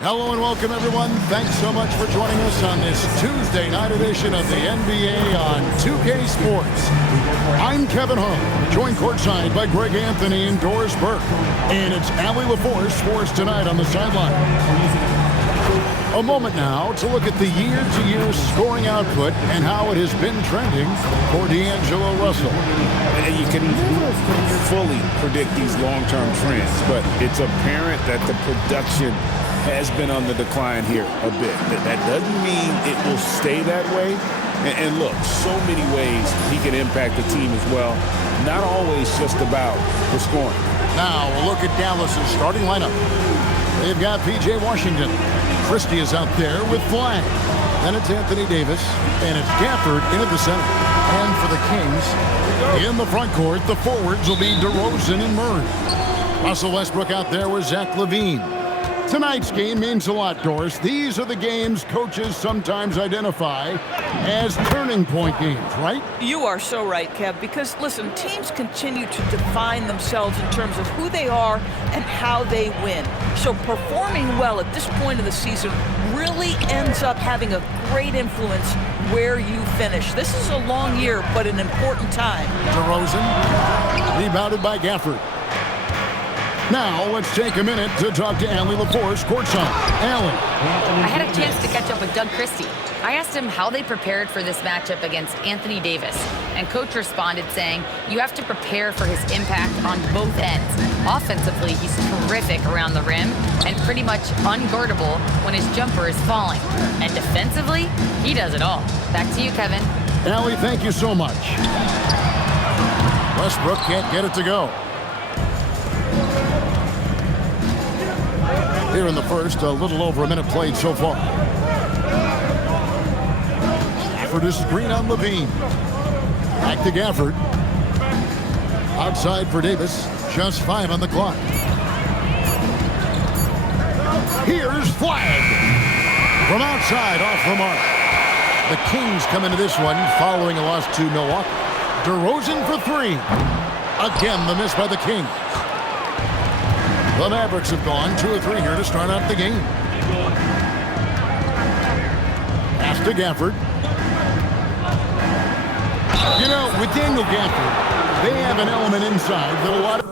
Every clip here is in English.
Hello and welcome, everyone. Thanks so much for joining us on this Tuesday night edition of the NBA on 2K Sports. I'm Kevin Hung, joined courtside by Greg Anthony and Doris Burke. And it's Allie LaForce for us tonight on the sideline. A moment now to look at the year-to-year scoring output and how it has been trending for D'Angelo Russell. And you can never fully predict these long-term trends, but it's apparent that the production has been on the decline here a bit. That doesn't mean it will stay that way. And look, so many ways he can impact the team as well. Not always just about the scoring. Now we'll look at Dallas's starting lineup. They've got P.J. Washington. Christie is out there with Flag. Then it's Anthony Davis, and it's Gafford in at the center. And for the Kings, in the front court, the forwards will be DeRozan and Murray. Russell Westbrook out there with Zach LaVine. Tonight's game means a lot, Doris. These are the games coaches sometimes identify as turning point games, right? You are so right, Kev, because, listen, teams continue to define themselves in terms of who they are and how they win. So performing well at this point of the season really ends up having a great influence where you finish. This is a long year, but an important time. DeRozan, rebounded by Gafford. Now, let's take a minute to talk to Allie LaForce, courtside. Allie. I had a chance to catch up with Doug Christie. I asked him how they prepared for this matchup against Anthony Davis, and Coach responded saying, you have to prepare for his impact on both ends. Offensively, he's terrific around the rim and pretty much unguardable when his jumper is falling. And defensively, he does it all. Back to you, Kevin. Allie, thank you so much. Westbrook can't get it to go. Here in the first, a little over a minute played so far. Gafford is screen on LaVine. Back to Gafford. Outside for Davis. Just 5 on the clock. Here's Flag. From outside, off the mark. The Kings come into this one following a loss to Milwaukee. DeRozan for 3. Again, the miss by the Kings. The Mavericks have gone 2 or 3 here to start out the game. Pass to Gafford. You know, with Daniel Gafford, they have an element inside that a lot of...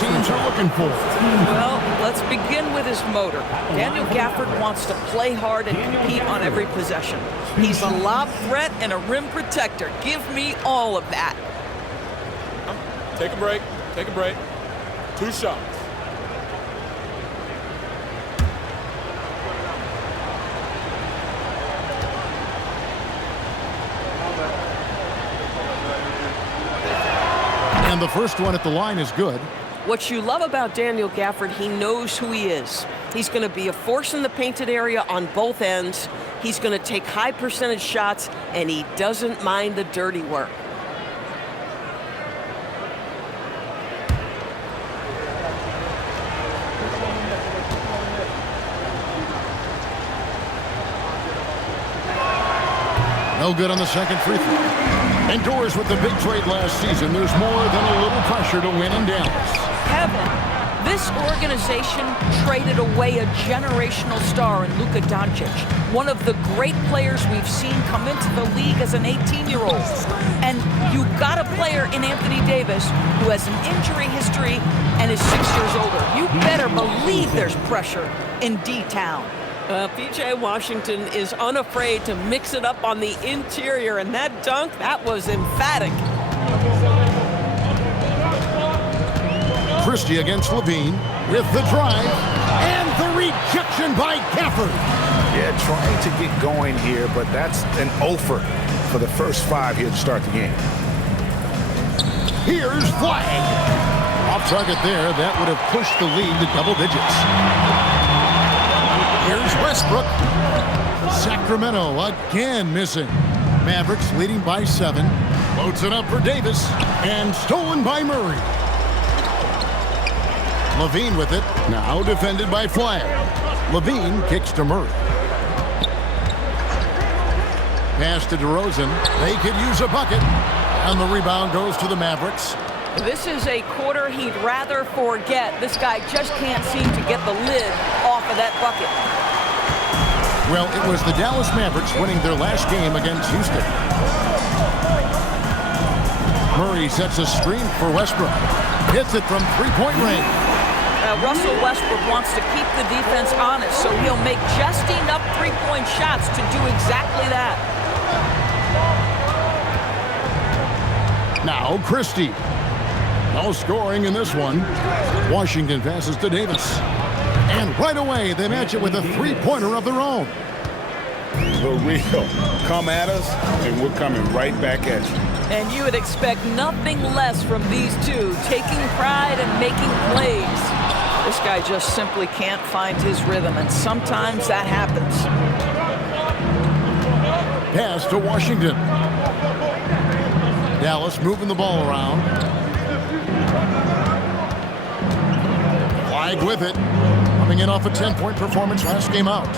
teams are looking for. Well, let's begin with his motor. Daniel Gafford wants to play hard and compete on every possession. He's a lob threat and a rim protector. Give me all of that. Take a break. Take a break. 2 shots. And the first one at the line is good. What you love about Daniel Gafford, he knows who he is. He's going to be a force in the painted area on both ends. He's going to take high percentage shots, and he doesn't mind the dirty work. No good on the second free throw. And Doris, with the big trade last season, there's more than a little pressure to win in Dallas. Kevin, this organization traded away a generational star in Luka Doncic, one of the great players we've seen come into the league as an 18-year-old. And you got a player in Anthony Davis who has an injury history and is 6 years older. You better believe there's pressure in D-Town. P.J. Washington is unafraid to mix it up on the interior, and that dunk, that was emphatic. Christie against LaVine with the drive and the rejection by Gafford. Yeah, trying to get going here, but that's an offer for the first 5 here to start the game. Here's Flag. Off target there, that would have pushed the lead to double digits. Here's Westbrook. Sacramento again missing. Mavericks leading by 7. Loads it up for Davis. And stolen by Murray. Levine with it. Now defended by Flagg. Levine kicks to Murray. Pass to DeRozan. They could use a bucket. And the rebound goes to the Mavericks. This is a quarter he'd rather forget. This guy just can't seem to get the lid off of that bucket. Well, it was the Dallas Mavericks winning their last game against Houston. Murray sets a screen for Westbrook. Hits it from three-point range. Russell Westbrook wants to keep the defense honest, so he'll make just enough three-point shots to do exactly that. Now Christie. No scoring in this one. Washington passes to Davis. And right away, they match it with a three-pointer of their own. The real. Come at us, and we're coming right back at you. And you would expect nothing less from these two, taking pride and making plays. This guy just simply can't find his rhythm, and sometimes that happens. Pass to Washington. Dallas moving the ball around. Flagg with it. Coming in off a 10-point performance last game out.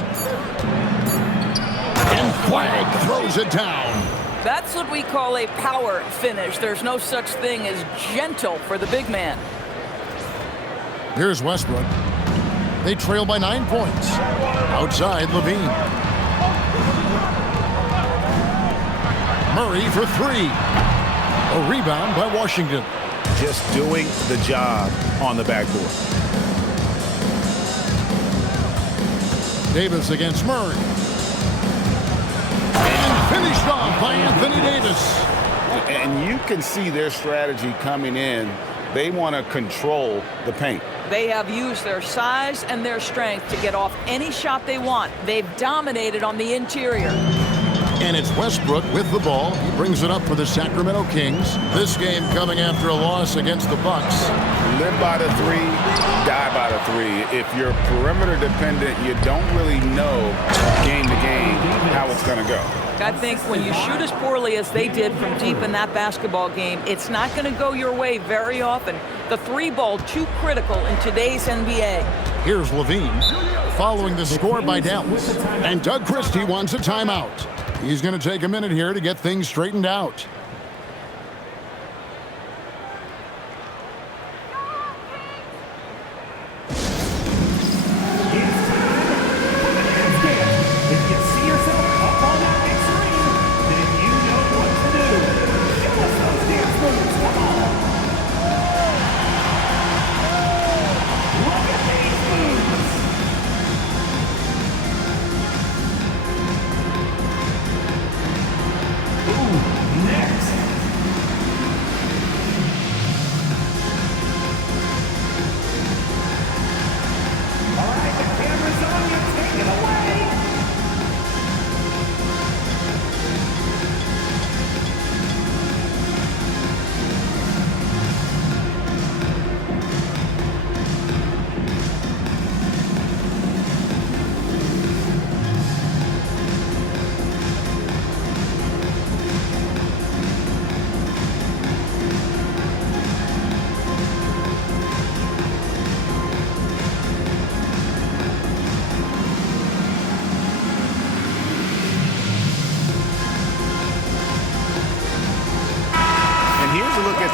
And Flagg throws it down. That's what we call a power finish. There's no such thing as gentle for the big man. Here's Westbrook. They trail by 9 points. Outside, Levine. Murray for 3. A rebound by Washington. Just doing the job on the backboard. Davis against Murray. And finished off by Anthony Davis. And you can see their strategy coming in. They want to control the paint. They have used their size and their strength to get off any shot they want. They've dominated on the interior. And it's Westbrook with the ball. He brings it up for the Sacramento Kings. This game coming after a loss against the Bucks. Live by the 3, die by the 3. If you're perimeter dependent, you don't really know game to game how it's going to go. I think when you shoot as poorly as they did from deep in that basketball game, it's not going to go your way very often. The 3-ball too critical in today's NBA. Here's Levine following the score by Dallas. And Doug Christie wants a timeout. He's going to take a minute here to get things straightened out.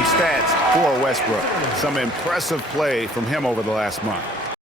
Stats for Westbrook. Some impressive play from him over the last month.